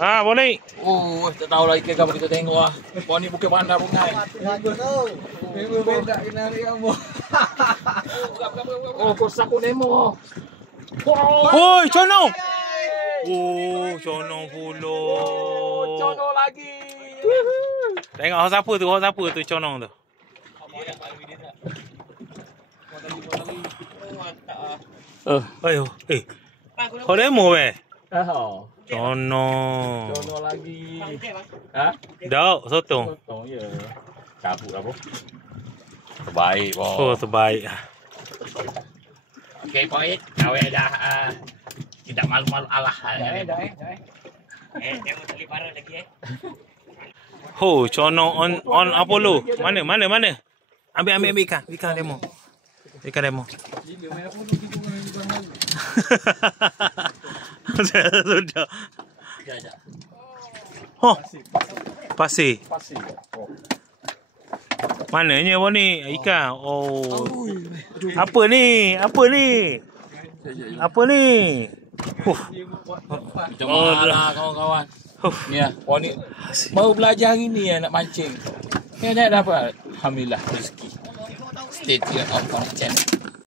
Ah, boleh. Oh, tak tahu lagi ke apa kita tengok ah. Kau ni bukan bandar bungai. Memang beda kena ambil kamu. Oh, kau saku Nemo. Oi, conong. Oh, conong pula. Cono lagi. Tengok siapa tu conong tu. Ayo, kau demo weh. Oh. Conong. Cono lagi. Ha? Dauk sotong. Sotong ya. Cabut apa? Terbaik, boh. Oh, terbaik. Okey, Poit. Awak dah tidak malu-malu Allah. Dah. Tengok tali parah lagi Oh, conong on Apollo. Mana? Ambil ikan demo. Ikan demo. Sudah. Oh. Pasir. Oh. Mananya apa ni? Ikan. Oh. Apa ni? Macam mana kawan-kawan? Ni ah, kau ni baru belajar hari ni nak mancing. Ni dah dapat. Alhamdulillah rezeki. Stay tuned on channel.